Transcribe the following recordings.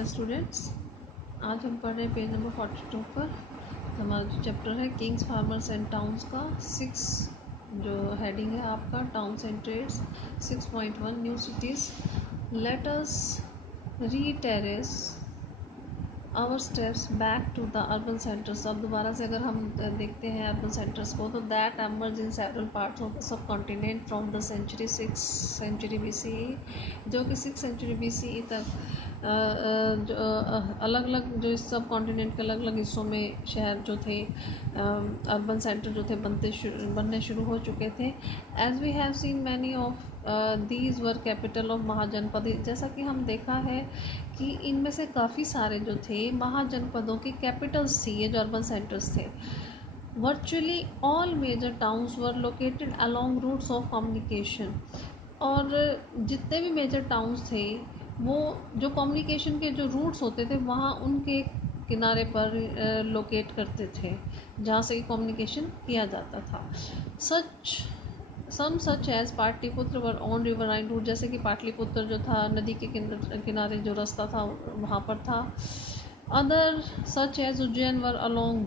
Hello students, आज हम पढ़ रहे हैं पेज नंबर 42 पर। हमारा जो चैप्टर है किंग्स, फार्मर्स एंड टाउन्स का 6 जो हेडिंग है आपका towns and trades. 6.1 new cities. Let us reiterate our steps back to the urban centres. अब दोबारा से अगर हम देखते हैं अर्बन सेंटर्स को, तो that emerge in several parts of the subcontinent from the century 6 century BCE, जो कि 6 सेंचुरी BCE तक अलग अलग जो इस सब कॉन्टिनेंट के अलग अलग हिस्सों में शहर जो थे, अर्बन सेंटर जो थे बनने शुरू हो चुके थे। As we have seen many of these were capital of Mahajanapada. जैसा कि हम देखा है कि इनमें से काफ़ी सारे जो थे महाजनपदों की कैपिटल्स थी, ये जो अर्बन सेंटर्स थे। Virtually all major towns were located along routes of communication. और जितने भी मेजर टाउन्स थे वो जो कम्युनिकेशन के जो रूट्स होते थे वहाँ उनके किनारे पर लोकेट करते थे, जहाँ से कम्युनिकेशन किया जाता था। Such as Pataliputra were on riverine route, जैसे कि पाटलिपुत्र जो था नदी के किनारे जो रास्ता था वहाँ पर था। अदर सच एज उज्जैन वर अलोंग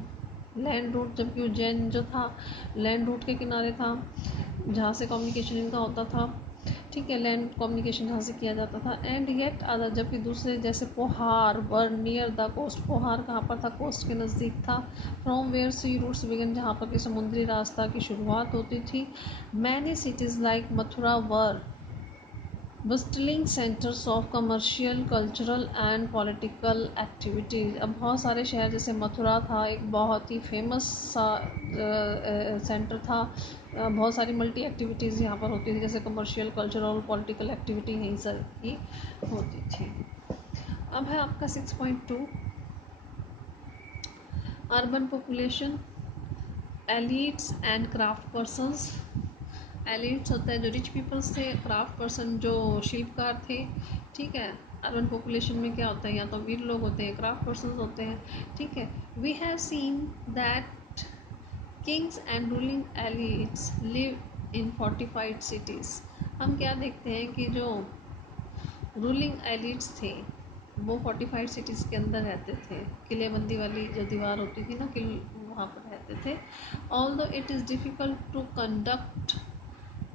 लैंड रूट, जबकि उज्जैन जो था लैंड रूट के किनारे था, जहाँ से कम्युनिकेशन इनका होता था। ठीक है, लैंड कम्युनिकेशन जहाँ से किया जाता था। एंड येट अदर, जबकि दूसरे जैसे Puhar were near the coast. Puhar कहाँ पर था? कोस्ट के नज़दीक था। From where sea routes begin, जहाँ पर कि समुद्री रास्ता की शुरुआत होती थी। Many cities like Mathura were bustling centres of commercial, cultural and political activities. अब बहुत सारे शहर, जैसे मथुरा था एक बहुत ही फेमस सा सेंटर था। बहुत सारी मल्टी एक्टिविटीज़ यहाँ पर होती थी, जैसे कमर्शियल, कल्चरल और पॉलिटिकल एक्टिविटी यहीं से ही होती थी। अब है आपका 6.2 urban population, elites and craft persons. Elites होता है जो रिच पीपल्स थे, क्राफ्ट पर्सन जो शिल्पकार थे। ठीक है, अर्बन पॉपुलेशन में क्या होता है? या तो वीर लोग होते हैं, क्राफ्ट पर्सन होते हैं। ठीक है, we have seen that kings and ruling elites live in fortified cities. हम क्या देखते हैं कि जो रूलिंग एलिट्स थे वो फोर्टिफाइड सिटीज़ के अंदर रहते थे। किलेबंदी वाली जो दीवार होती थी ना, वहाँ पर रहते थे। Although it is difficult to conduct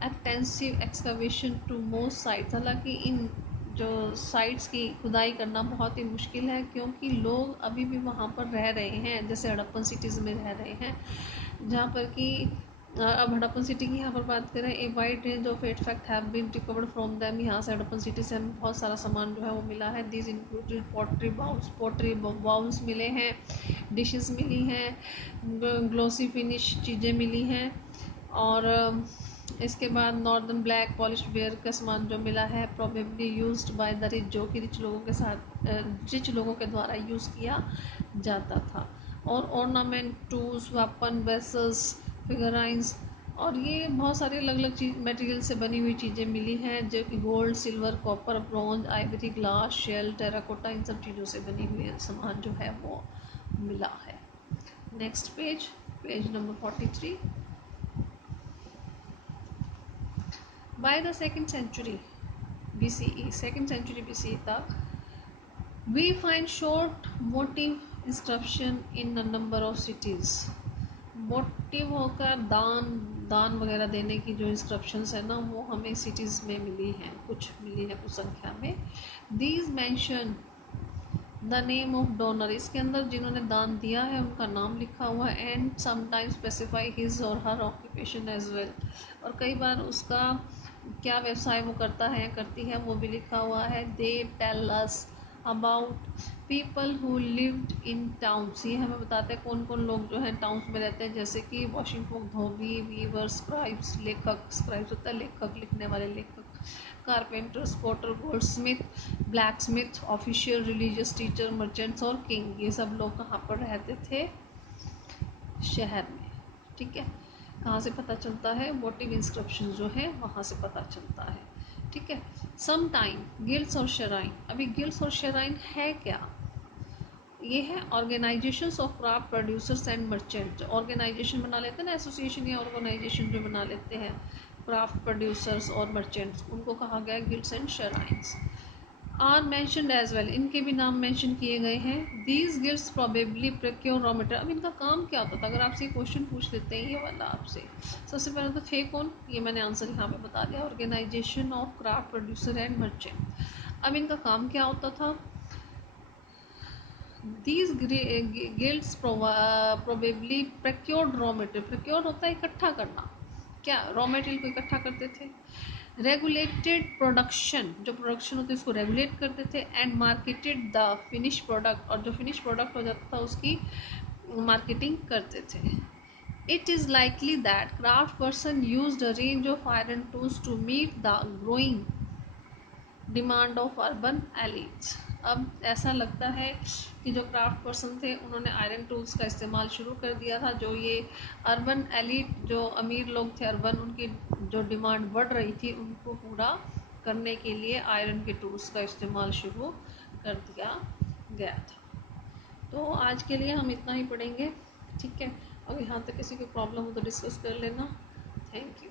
extensive excavation to most sites. हालांकि इन जो साइट्स की खुदाई करना बहुत ही मुश्किल है, क्योंकि लोग अभी भी वहाँ पर रह रहे हैं, जैसे हड़प्पन सिटीज़ में रह रहे हैं, जहाँ पर कि अब हड़प्पन सिटी की यहाँ पर बात करें, a wide range of artifact have been recovered from them. यहाँ से हड़प्पन सिटी से हमें बहुत सारा सामान जो है वो मिला है। दिस इंक्लूडेड पोट्री बाउल्स मिले हैं, डिशेस मिली हैं, ग्लोसी फिनिश चीज़ें मिली हैं। और इसके बाद नॉर्दर्न ब्लैक पॉलिश्ड वेयर का सामान जो मिला है, probably used by the rich, जो कि रिच लोगों के साथ रिच लोगों के द्वारा यूज़ किया जाता था। और ऑर्नामेंट, टूल्स, वेपन, वेसल्स, फिगराइंस, और ये बहुत सारी अलग अलग चीज़ मटेरियल से बनी हुई चीज़ें मिली हैं, जो कि gold, silver, copper, bronze, ivory, glass, shell, terracotta, इन सब चीज़ों से बनी हुई सामान जो है वो मिला है। Next page number 43। By the 2nd century BCE तक we find short votive inscription in a number of cities। Motive होकर दान वगैरह देने की जो इंस्क्रिप्शंस है ना, वो हमें सिटीज़ में मिली हैं, कुछ संख्या में। These mention the name of donor, इसके अंदर जिन्होंने दान दिया है उनका नाम लिखा हुआ है। एंड समटाइम्स स्पेसिफाई हिज और हर ऑक्यूपेशन एज वेल, और कई बार उसका क्या व्यवसाय वो करता है करती है वो भी लिखा हुआ है। They tell us about people who lived in towns, ये हमें बताते हैं कौन कौन लोग जो हैं टाउन्स में रहते हैं, जैसे कि washing folk, dhobi, weaver, scribes, लेखक, स्क्राइब्स होता है लेखक, लिखने वाले लेखक, carpenters, potter, goldsmith, blacksmith, official, religious, teacher, merchants और किंग, ये सब लोग कहाँ पर रहते थे? शहर में। ठीक है, कहाँ से पता चलता है? वोटिव इंस्क्रिप्शन जो है वहाँ से पता चलता है। ठीक है, सम टाइम गिल्ड्स और शराइन। अभी गिल्ड्स और शराइन है क्या? ये है organisations of craft producers and merchant. Organisation बना लेते हैं ना, एसोसिएशन या ऑर्गेनाइजेशन जो बना लेते हैं क्राफ्ट प्रोड्यूसर्स और मर्चेंट्स, उनको कहा गया guilds and shrines. Are mentioned as well, इनके भी नाम मेंशन किए गए हैं। These guilds probably procure raw material. अब इनका काम क्या होता था, अगर आपसे क्वेश्चन पूछ लेते हैं ये वाला आपसे, सबसे पहले तो थे कौन, ये मैंने आंसर यहाँ पे बता दिया, organisation of craft producer and merchant. अब इनका काम क्या होता था, these guilds probably procured raw material, procure होता है इकट्ठा करना, क्या रॉ मटेरियल को इकट्ठा करते थे। रेगुलेटेड प्रोडक्शन, जो प्रोडक्शन होती है उसको रेगुलेट करते थे। And marketed the finish product, और जो फिनिश प्रोडक्ट हो जाता था उसकी मार्केटिंग करते थे। It is likely that craft person used a range of iron tools to meet the growing demand of urban elites. अब ऐसा लगता है कि जो क्राफ्ट पर्सन थे उन्होंने आयरन टूल्स का इस्तेमाल शुरू कर दिया था, जो ये अर्बन एलिट, जो अमीर लोग थे अर्बन, उनकी जो डिमांड बढ़ रही थी उनको पूरा करने के लिए आयरन के टूल्स का इस्तेमाल शुरू कर दिया गया था। तो आज के लिए हम इतना ही पढ़ेंगे, ठीक है। अब यहाँ तक किसी को प्रॉब्लम हो तो डिस्कस कर लेना। Thank you.